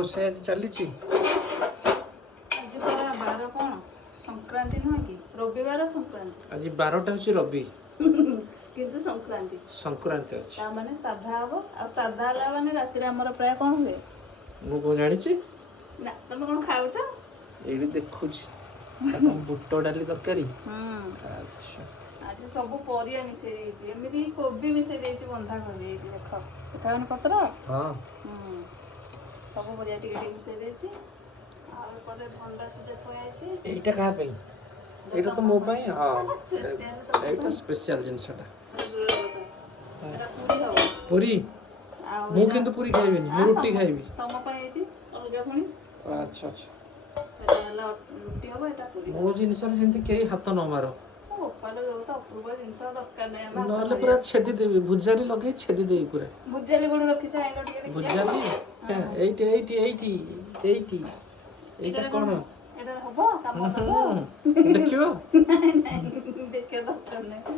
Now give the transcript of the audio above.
ରୋଷେଇ ଆଜି ଚାଲିଛି। ଆଜି ପରା ବାର କଣ? ସଂକ୍ରାନ୍ତି ନୁହେଁ କି? ରବିବାର ସଂକ୍ରାନ୍ତି। ଆଜି 12ଟା ହଉଛି ରବି କିନ୍ତୁ ସଂକ୍ରାନ୍ତି। ସଂକ୍ରାନ୍ତି ଅଛି। ତା ମାନେ ସାଧା ହବ। ଆଉ ସାଧା ହେଲା ମାନେ ରାତିରେ ଆମର ପ୍ରାୟ କଣ ହୁଏ? ମୁଁ କଣ ଜାଣିଛି? ନା ତମେ କଣ ଖାଉଛ? ଏଇଠି ଦେଖୁଛି ବୁଟ ଡାଲି ତରକାରୀ। ଆଚ୍ଛା। ଆଜି ସବୁ ପରିବା ମିଶେଇ ଦେଇଛି। ଏମିତି କୋବି ମିଶେଇ ଦେଇଛି, ବନ୍ଧାକୋବି। ଏଇଠି ଦେଖ ଦେଖାଯାଉନି ପତ୍ର? ହଁ। ସବୁ ପରିବା ଟିକେ ଟିକେ ମିଶେଇ ଦେଇଛି। ଆଉ ଏପଟେ ଭଣ୍ଡା ସିଝା ଥୁଆ ହେଇଛି। ଏଇଟା କାହା ପାଇଁ? ଏଇଟା ତ ମୋ ପାଇଁ। ହଁ, ଏଇଟା ସ୍ପେଶାଲ ଜିନିଷଟା। ପୁରୀ? ମୁଁ କିନ୍ତୁ ପୁରୀ ଖାଇବିନି, ମୁଁ ରୁଟି ଖାଇବି। ତମ ପାଇଁ ଏଇଠି ଅଲଗା ପୁଣି। ଆଚ୍ଛା ଆଚ୍ଛା। ଏଟା ହେଲା ରୁଟି ହବ, ଏଟା ପୁରୀ ହବ। ମୋ ଜିନିଷରେ ଯେମିତି କେହି ହାତ ନ ମାର। ବୋପାଲୋ, ଯୋଉ ତ ଅପୂର୍ବ ଜିନିଷ ଦରକାର ନାହିଁ। ଆମେ ନହେଲେ ପୁରା ଛେଦିଦେବି, ଭୁଜାଲି ଲଗେଇ ଛେଦିଦେବି ପୁରା। ଭୁଜାଲି କୋଉଠି ରଖିଛ? ଆଇଲ ଟିକେ ଦେଖିବା। ଭୁଜାଲି ଏଇଠି ଏଇଠି ଏଇଠି ଏଇଠି। ଏଇଟା କଣ? ଏଟା ହବ କାମ ଦବ? ଦେଖିବ? ନାଇଁ ନାଇଁ, ଦେଖିବା ଦରକାର ନାହିଁ।